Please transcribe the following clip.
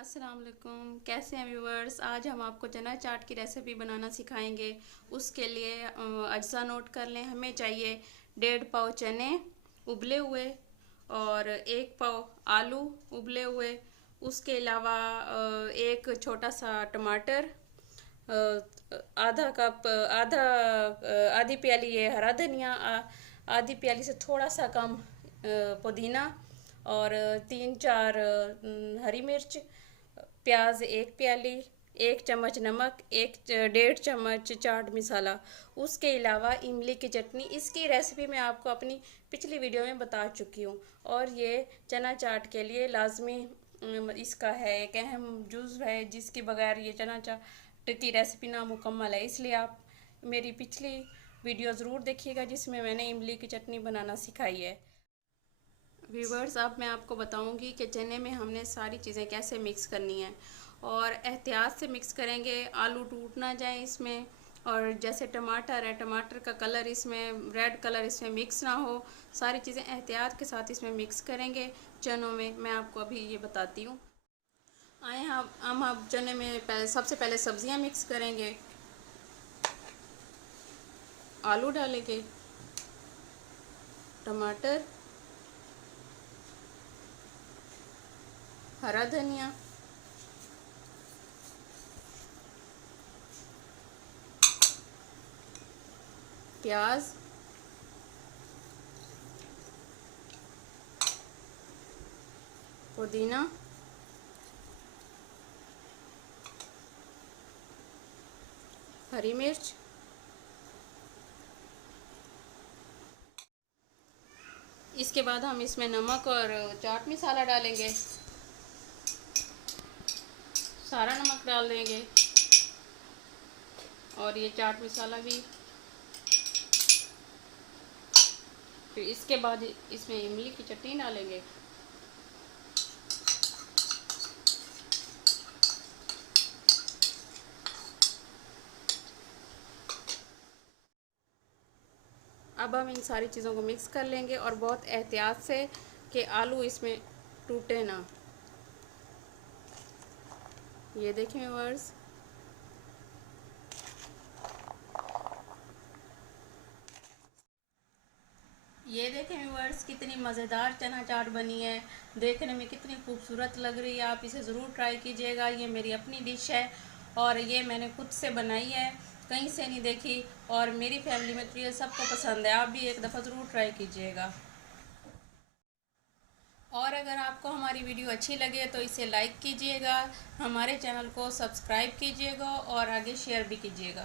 अस्सलाम वालेकुम। कैसे हैं व्यूवर्स। आज हम आपको चना चाट की रेसिपी बनाना सिखाएंगे। उसके लिए अज्जा नोट कर लें। हमें चाहिए 1.5 पाव चने उबले हुए और 1 पाव आलू उबले हुए। उसके अलावा एक छोटा सा टमाटर, आधा कप आधी प्याली ये हरा धनिया, आधी प्याली से थोड़ा सा कम पुदीना और 3-4 हरी मिर्च, प्याज 1 प्याली, 1 चम्मच नमक, 1-1.5 चम्मच चाट मसाला। उसके अलावा इमली की चटनी। इसकी रेसिपी मैं आपको अपनी पिछली वीडियो में बता चुकी हूँ। और ये चना चाट के लिए लाजमी इसका है, एक अहम जुज़ है जिसके बगैर ये चना चाट की रेसिपी नामुकम्मल है। इसलिए आप मेरी पिछली वीडियो ज़रूर देखिएगा जिसमें मैंने इमली की चटनी बनाना सिखाई है। व्यूवर्स, अब मैं आपको बताऊंगी कि चने में हमने सारी चीज़ें कैसे मिक्स करनी है और एहतियात से मिक्स करेंगे, आलू टूट ना जाए इसमें। और जैसे टमाटर है, टमाटर का कलर इसमें रेड कलर इसमें मिक्स ना हो। सारी चीज़ें एहतियात के साथ इसमें मिक्स करेंगे चनों में। मैं आपको अभी ये बताती हूँ। आए हम अब चने में सबसे पहले सब्जियाँ मिक्स करेंगे। आलू डालेंगे, टमाटर, हरा धनिया, प्याज, पुदीना, हरी मिर्च, इसके बाद हम इसमें नमक और चाट मसाला डालेंगे। सारा नमक डाल देंगे और ये चाट मसाला भी। फिर इसके बाद इसमें इमली की चटनी डालेंगे। अब हम इन सारी चीज़ों को मिक्स कर लेंगे और बहुत एहतियात से कि आलू इसमें टूटे ना। ये देखें व्यूअर्स, ये देखें व्यूअर्स, कितनी मज़ेदार चना चाट बनी है। देखने में कितनी खूबसूरत लग रही है। आप इसे ज़रूर ट्राई कीजिएगा। ये मेरी अपनी डिश है और ये मैंने खुद से बनाई है, कहीं से नहीं देखी। और मेरी फैमिली में तो ये सबको पसंद है। आप भी एक दफ़ा ज़रूर ट्राई कीजिएगा। और अगर आपको हमारी वीडियो अच्छी लगे तो इसे लाइक कीजिएगा, हमारे चैनल को सब्सक्राइब कीजिएगा और आगे शेयर भी कीजिएगा।